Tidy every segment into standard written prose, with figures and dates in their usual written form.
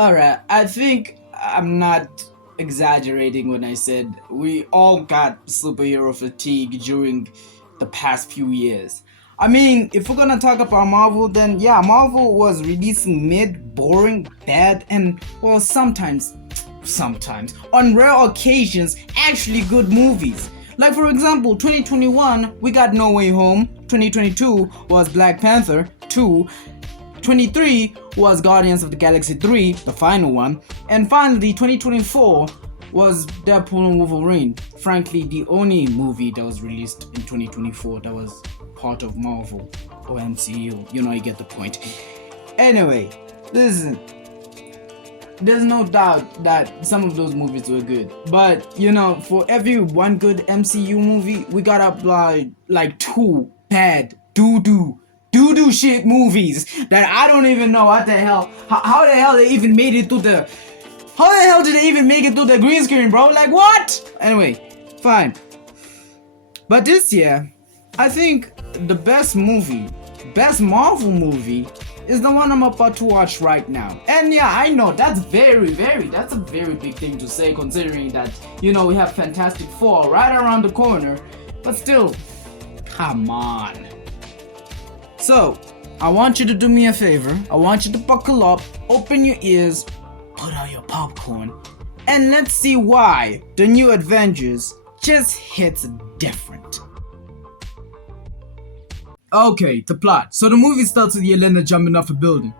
Alright, I think I'm not exaggerating when I said we all got superhero fatigue during the past few years. I mean, if we're gonna talk about Marvel, then yeah, Marvel was releasing mid, boring, bad, and well, sometimes, on rare occasions, actually good movies. Like for example, 2021, we got No Way Home, 2022 was Black Panther 2, 23 was Guardians of the Galaxy 3, the final one, and finally 2024 was Deadpool and Wolverine. Frankly, the only movie that was released in 2024 that was part of Marvel or MCU. You know, you get the point. Anyway, listen, there's no doubt that some of those movies were good, but you know, for every one good MCU movie, we got up like two bad doo-doo shit movies that I don't even know what the hell, how the hell they even made it through the, how the hell did they even make it through the green screen, bro? Like what? Anyway, fine. But this year, I think the best Marvel movie is the one I'm about to watch right now. And yeah, I know that's a very big thing to say, considering that, you know, we have Fantastic Four right around the corner, but still, come on. So, I want you to do me a favor. I want you to buckle up, open your ears, put out your popcorn, and let's see why the new Avengers just hits different. Okay, the plot. So the movie starts with Yelena jumping off a building.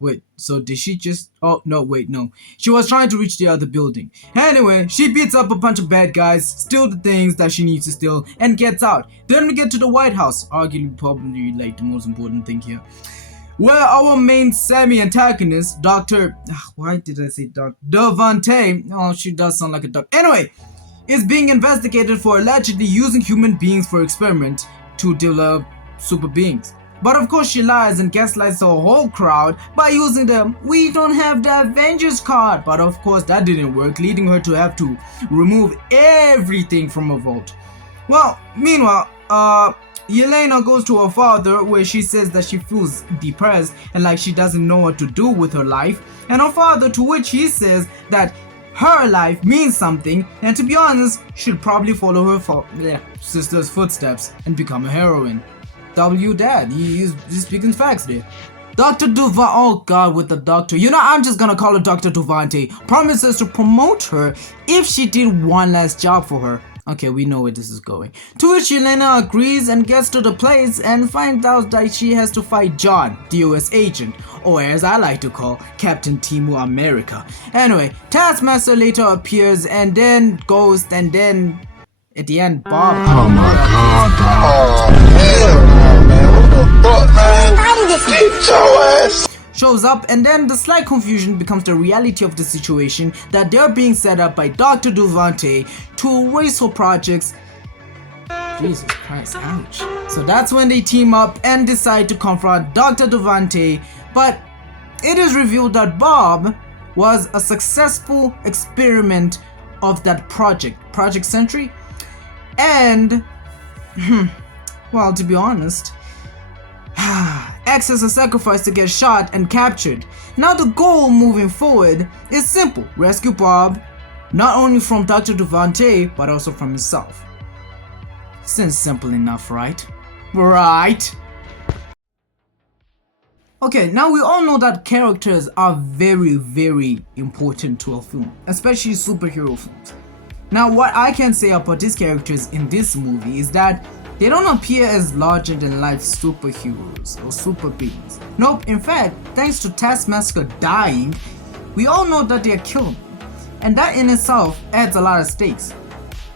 Wait, so did she just... Oh, no, wait, no. She was trying to reach the other building. Anyway, she beats up a bunch of bad guys, steals the things that she needs to steal, and gets out. Then we get to the White House, arguably probably like the most important thing here, where our main semi-antagonist, Dr... why did I say Dr. Devante? Oh, she does sound like a doctor. Anyway, is being investigated for allegedly using human beings for experiment to develop super beings. But of course she lies and gaslights the whole crowd by using the "we don't have the Avengers" card. But of course that didn't work, leading her to have to remove everything from her vault. Well, meanwhile, Yelena goes to her father, where she says that she feels depressed and like she doesn't know what to do with her life. And her father, to which he says that her life means something, and to be honest, should probably follow her sister's footsteps and become a heroine. W dad, he's speaking facts there. Dr. Duva, oh god, with the doctor. You know, I'm just gonna call her Dr. Duvante. Promises to promote her if she did one last job for her. Okay, we know where this is going. To which Yelena agrees and gets to the place and finds out that she has to fight John, the US agent, or as I like to call, Captain Timu America. Anyway, Taskmaster later appears and then Ghost, and then at the end, Bob. Oh my god, bro. Oh, hell no, man. What the fuck, man? Get your ass. Shows up, and then the slight confusion becomes the reality of the situation, that they're being set up by Dr. Duvante to erase her projects. Jesus Christ, ouch. So that's when they team up and decide to confront Dr. Duvante, but it is revealed that Bob was a successful experiment of that Project Sentry, and well, to be honest, acts as a sacrifice to get shot and captured. Now the goal moving forward is simple: rescue Bob, not only from Dr. Duvante, but also from himself. Seems simple enough, right? Right? Okay, now we all know that characters are very important to a film, especially superhero films. Now what I can say about these characters in this movie is that they don't appear as larger than life superheroes or super beings. Nope, in fact, thanks to Taskmaster dying, we all know that they are killable. And that in itself adds a lot of stakes.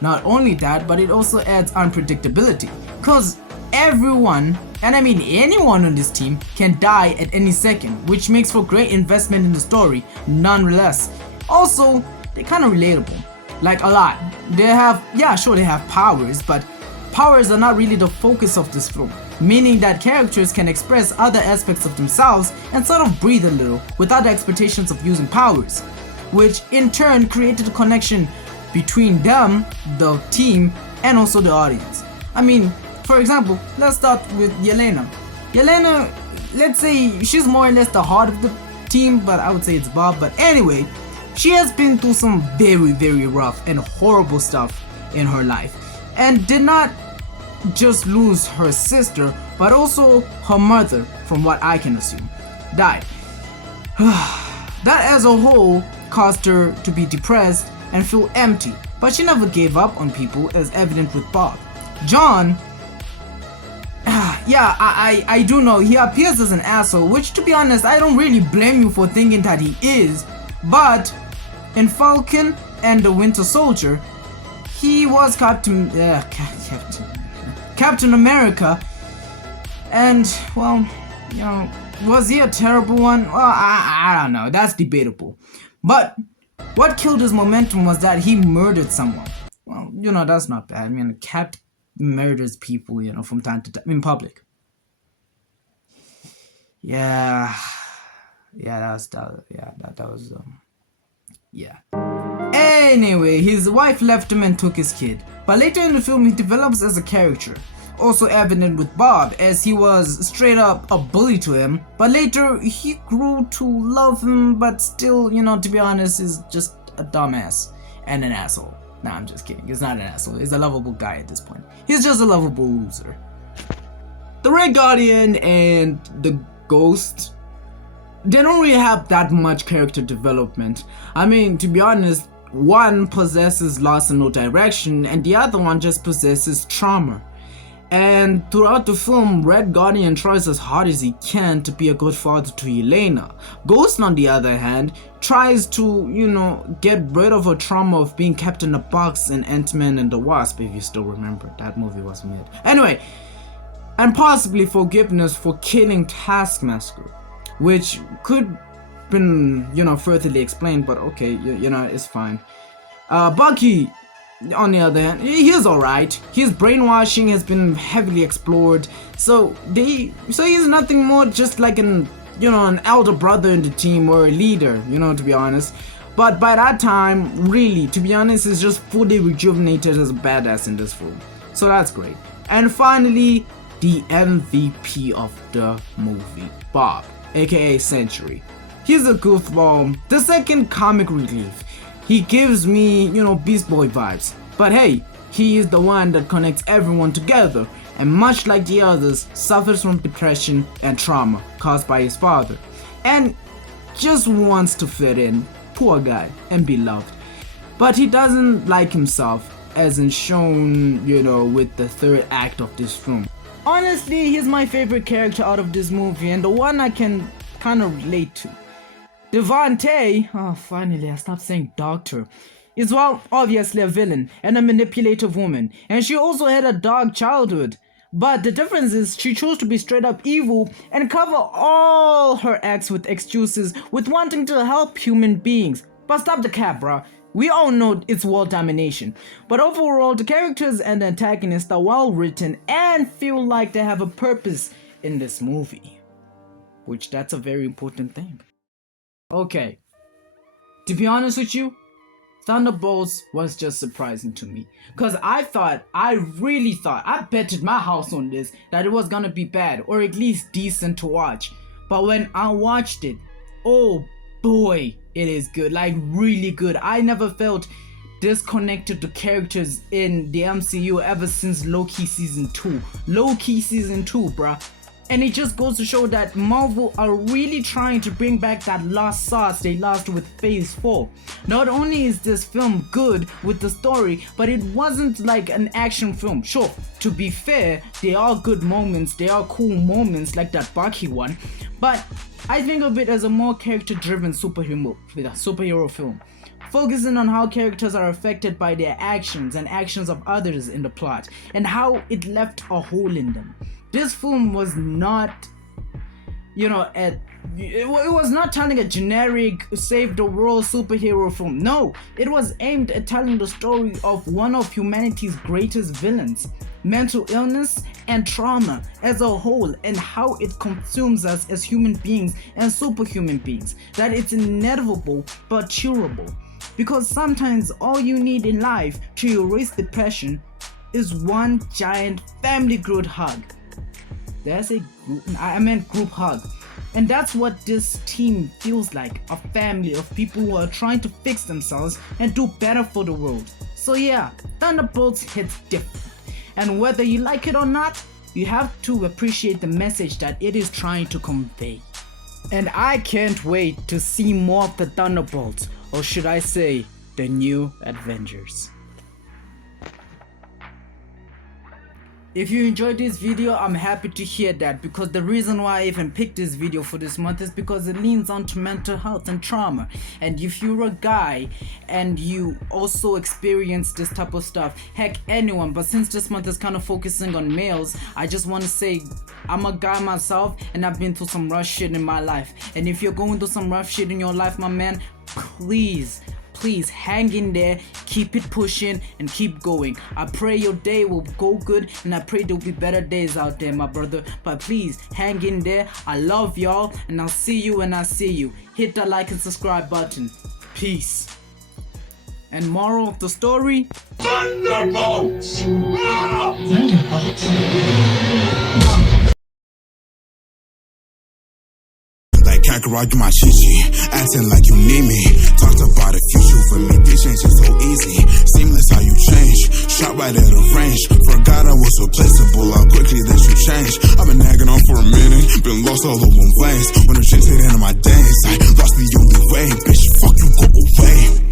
Not only that, but it also adds unpredictability. Cause everyone, and I mean anyone on this team, can die at any second, which makes for great investment in the story, nonetheless. Also, they're kinda relatable. Like a lot. They have, yeah, sure, they have powers, but powers are not really the focus of this film, meaning that characters can express other aspects of themselves and sort of breathe a little without the expectations of using powers, which in turn created a connection between them, the team, and also the audience. I mean, for example, let's start with Yelena. Yelena, let's say she's more or less the heart of the team, but I would say it's Bob. But anyway, she has been through some very, very rough and horrible stuff in her life, and did not just lose her sister, but also her mother, from what I can assume, died. That as a whole caused her to be depressed and feel empty, but she never gave up on people, as evident with Bob. John, yeah, I do know he appears as an asshole, which to be honest, I don't really blame you for thinking that he is, but in Falcon and the Winter Soldier, he was Captain America, and well, you know, was he a terrible one? Well, I don't know, that's debatable. But what killed his momentum was that he murdered someone. Well, you know, that's not bad. I mean, Cap murders people, you know, from time to time in public. Yeah, that was yeah. Anyway, his wife left him and took his kid. But later in the film, he develops as a character. Also evident with Bob, as he was straight up a bully to him, but later he grew to love him, but still, you know, to be honest, is just a dumbass and an asshole. Nah, I'm just kidding. He's not an asshole. He's a lovable guy at this point. He's just a lovable loser. The Red Guardian and the Ghost, they don't really have that much character development. I mean, to be honest, one possesses loss and no direction, and the other one just possesses trauma. And throughout the film, Red Guardian tries as hard as he can to be a good father to Yelena. Ghost, on the other hand, tries to, you know, get rid of her trauma of being kept in a box in Ant-Man and the Wasp, if you still remember. That movie was mid. Anyway, and possibly forgiveness for killing Taskmaster, which could been, you know, furtherly explained, but okay, you know, it's fine. Bucky, on the other hand, he's alright. His brainwashing has been heavily explored, so he's nothing more just like an elder brother in the team or a leader, you know, to be honest. But by that time, really, to be honest, he's just fully rejuvenated as a badass in this film. So that's great. And finally, the MVP of the movie, Bob, aka Century. He's a goofball, the second comic relief. He gives me, you know, Beast Boy vibes. But hey, he is the one that connects everyone together, and much like the others, suffers from depression and trauma caused by his father, and just wants to fit in, poor guy, and be loved. But he doesn't like himself, as in shown, you know, with the third act of this film. Honestly, he's my favorite character out of this movie, and the one I can kind of relate to. Devante, oh finally I stopped saying doctor, is well obviously a villain and a manipulative woman, and she also had a dark childhood. But the difference is she chose to be straight up evil and cover all her acts with excuses with wanting to help human beings. But stop the cap, bruh. We all know it's world domination. But overall, the characters and the antagonists are well written and feel like they have a purpose in this movie. Which that's a very important thing. Okay, to be honest with you, Thunderbolts was just surprising to me. Cause I really thought, I betted my house on this, that it was gonna be bad, or at least decent to watch. But when I watched it, oh boy, it is good, like really good. I never felt disconnected to characters in the MCU ever since Loki Season 2. Loki Season 2, bruh. And it just goes to show that Marvel are really trying to bring back that lost sauce they lost with Phase 4. Not only is this film good with the story, but it wasn't like an action film. Sure, to be fair, there are good moments, there are cool moments like that Bucky one, but I think of it as a more character-driven superhero film, focusing on how characters are affected by their actions and actions of others in the plot, and how it left a hole in them. This film was not, you know, it was not telling a generic save the world superhero film. No, it was aimed at telling the story of one of humanity's greatest villains, mental illness and trauma as a whole, and how it consumes us as human beings and superhuman beings, that it's inevitable but curable. Because sometimes all you need in life to erase depression is one giant family group hug. Did I say group? I meant group hug. And that's what this team feels like, a family of people who are trying to fix themselves and do better for the world. So yeah, Thunderbolts hits different. And whether you like it or not, you have to appreciate the message that it is trying to convey. And I can't wait to see more of the Thunderbolts, or should I say, the new Avengers. If you enjoyed this video, I'm happy to hear that, because the reason why I even picked this video for this month is because it leans onto mental health and trauma. And if you're a guy and you also experience this type of stuff, heck, anyone, but since this month is kind of focusing on males, I just want to say I'm a guy myself and I've been through some rough shit in my life. And if you're going through some rough shit in your life, my man, please hang in there, keep it pushing and keep going. I pray your day will go good, and I pray there'll be better days out there, my brother. But please hang in there. I love y'all, and I'll see you when I see you. Hit that like and subscribe button. Peace. And moral of the story: Thunderbolts! Kakarot, you my chichi, acting like you need me. Talked about the future for me, this change is so easy. Seamless how you change, shot right at a range. Forgot I was replaceable, how quickly that you change. I've been nagging on for a minute, been lost all over ways. When the shit hit into my days, I lost the only way, bitch, fuck you, go away.